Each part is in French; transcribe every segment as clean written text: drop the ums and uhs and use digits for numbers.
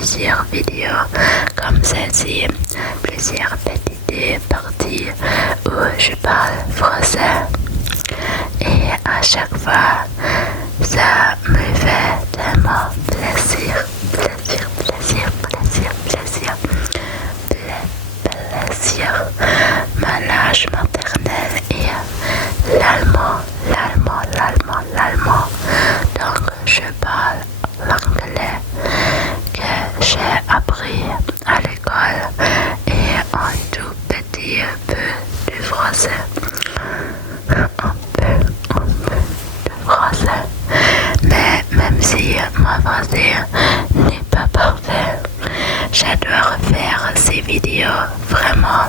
plusieurs vidéos comme celle-ci, plusieurs petites parties où je parle français. Et à chaque fois, ça me fait tellement plaisir. Ma langue maternelle est l'allemand. Donc je parle l'anglais que j'ai appris à l'école et un tout petit peu de français. Un peu de français. Mais même si mon français n'est pas parfait, j'adore faire ces vidéos, vraiment.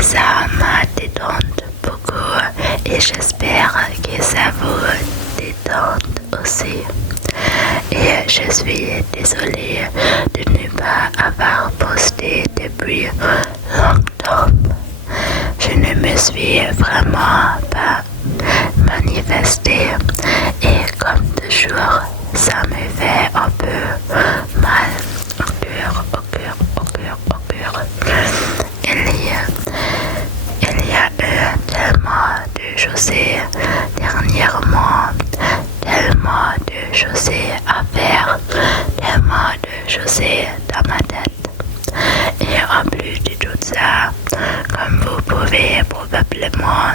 Ça m'a détente beaucoup et j'espère que ça vous détente aussi. Et je suis désolée de ne pas avoir posté depuis longtemps. Je ne me suis vraiment pas manifestée et comme toujours, ça me fait un peu mal au cœur. Il y a eu tellement de choses dernièrement, tellement de choses à faire, tellement de choses dans ma tête. Et en plus de tout ça, comme vous pouvez probablement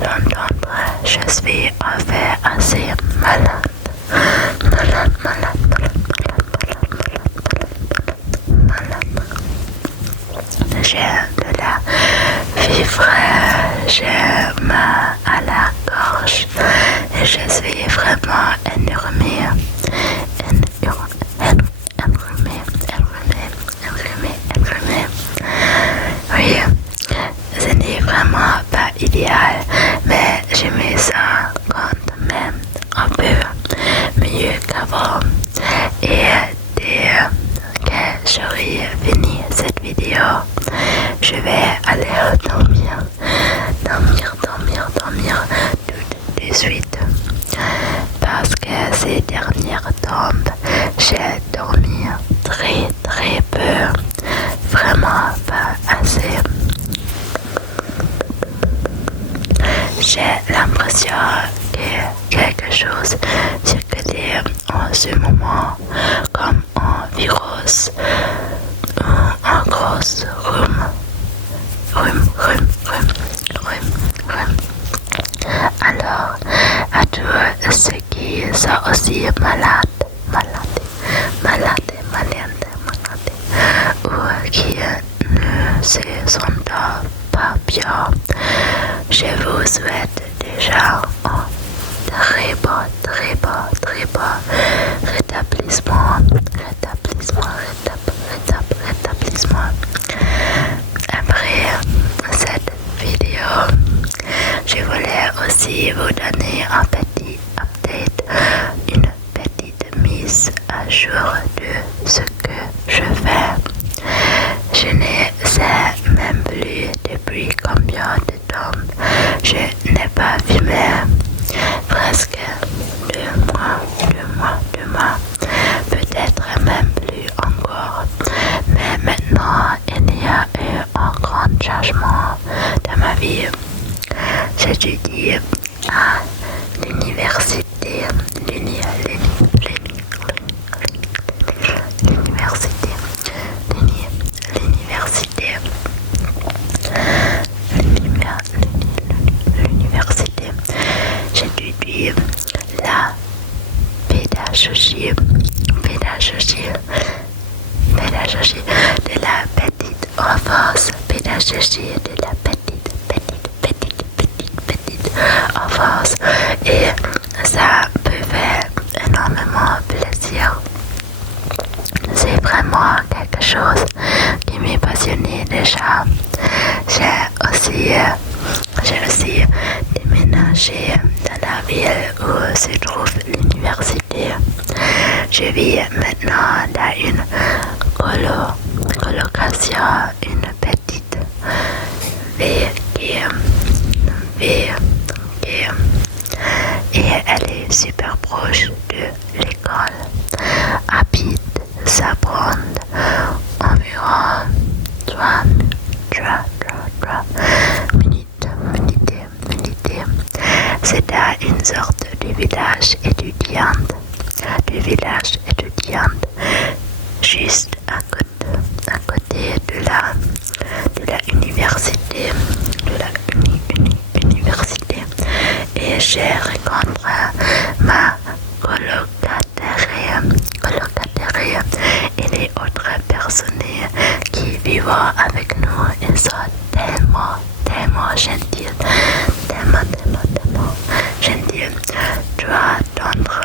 l'entendre, je suis en fait assez malade. J'ai de la fièvre, j'ai mal à la gorge et je suis vraiment enrhumée. Oui, ce n'est vraiment pas idéal, mais je me sens quand même un peu mieux qu'avant. Et dès que j'aurai fini cette vidéo, je vais aller dormir tout de suite. Parce que ces dernières temps, j'ai dormi très peu, vraiment pas assez. J'ai l'impression que quelque chose circulait en ce moment, comme un virus ou un gros rhume. Alors, à tous ceux qui sont aussi malades, ou qui ne se sentent pas bien, je vous souhaite déjà un très beau rétablissement. Après cette vidéo, je voulais aussi vous donner un petit update, une petite mise à jour de ce que je fais. Je ne sais même plus depuis combien de temps je n'ai pas filmé. Presque 2 mois, peut-être même plus encore. Mais maintenant, il y a eu un grand changement dans ma vie. J'étudie à l'université. J'étudie la pédagogie de la petite enfance, pédagogie de la petite enfance, et ça me fait énormément plaisir. C'est vraiment quelque chose qui m'est passionné déjà. J'ai aussi déménagé dans la ville où se trouve l'université. Je vis maintenant dans une colocation, une petite ville et elle est super proche de l'école, à pied ça prend environ 3 minutes. C'était une sorte de village étudiant, juste à côté de la université, université. Et j'ai rencontré ma colocataire et les autres personnes qui vivent avec nous. Ils sont tellement gentils, tellement gentils. Tu vas attendre.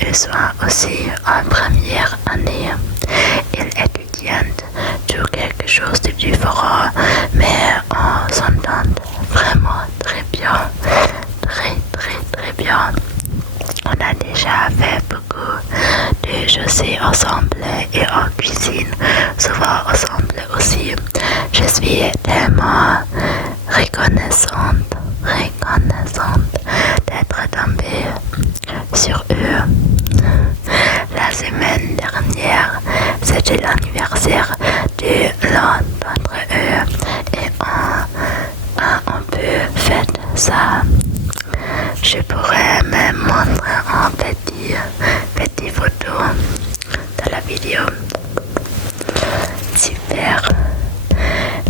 Ils sont aussi en première année. Ils étudient sur quelque chose de différent, mais on s'entend vraiment très bien. Très bien. On a déjà fait beaucoup de choses ensemble et en cuisine, souvent ensemble aussi. Je suis tellement reconnaissante d'être tombée sur eux. La semaine dernière, c'était l'anniversaire de l'un d'entre eux et on peut faire ça. Je pourrais me montrer en petit photo de la vidéo. Super.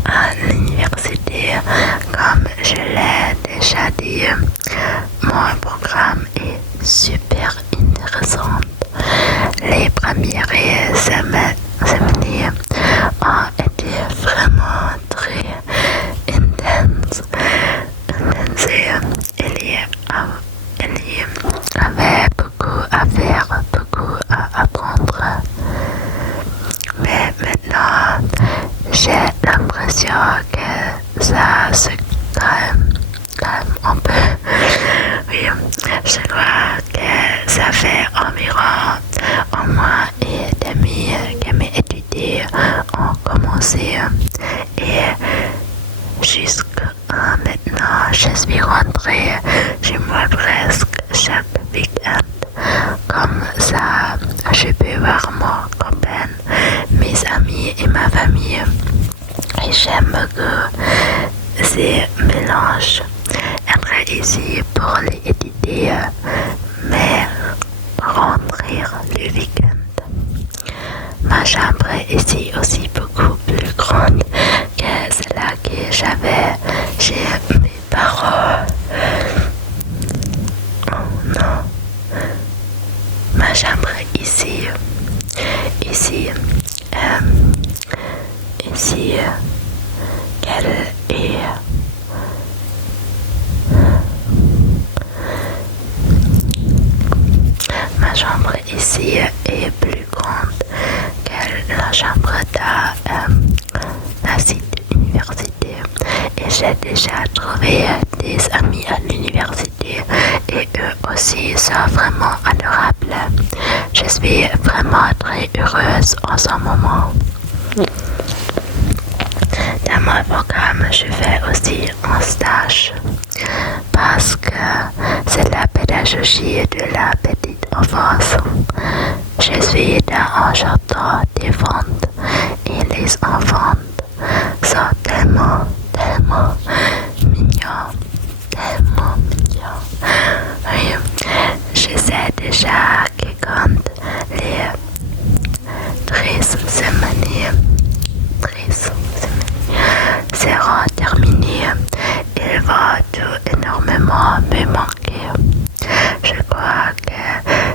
À l'université, comme je l'ai déjà dit, mon programme est super intéressant. Les premières semaines ont été vraiment très intenses. Il y avait beaucoup à faire, beaucoup à apprendre. Mais maintenant, j'ai l'impression que ça se calme un peu. Oui, je crois que ça fait environ un mois et demi que mes études ont commencé. Et jusqu'à maintenant, je suis rentrée chez moi presque chaque week-end. Comme ça, je peux voir mon copain, mes amis et ma famille. Et j'aime beaucoup ces mélanges. Être ici pour les étudier, mais rentrer le week-end. Ma chambre est ici aussi beaucoup plus grande que celle que j'avais chez mes parents. Oh non. Ma chambre ici, quelle est ma chambre ici est plus grande que la chambre de la site université. Et j'ai déjà trouvé des amis à l'université et eux aussi sont vraiment adorables. Je suis vraiment très heureuse en ce moment. Dans mon programme, je fais aussi un stage parce que c'est la pédagogie de la petite enfance. Je suis dans un château des ventes et les enfants sont tellement mignons. Oui, je sais déjà que quand les 13 semaines seront terminées, il va tout énormément me manquer. Je crois que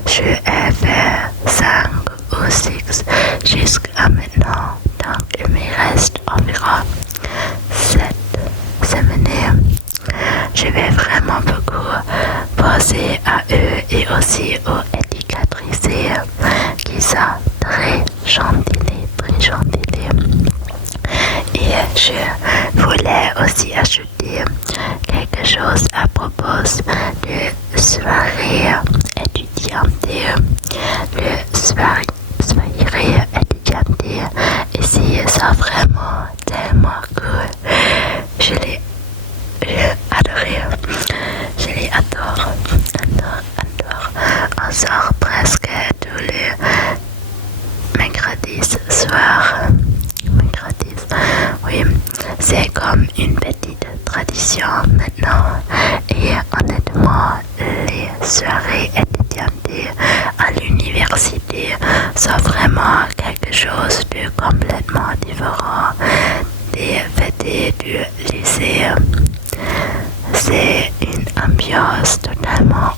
je ai fait 5 ou 6 jusqu'à maintenant, donc il me reste environ 7 semaines. Je vais vraiment beaucoup penser à eux et aussi aux éducatrices qui sont très gentilles. Et je voulais aussi ajouter quelque chose à propos de soirée étudiante. Le soirée étudiante ici, c'est vraiment tellement cool. Je l'ai adoré. Je les adore. On sort presque tous les fêter étudiante à l'université, c'est vraiment quelque chose de complètement différent des fêtes du lycée. C'est une ambiance totalement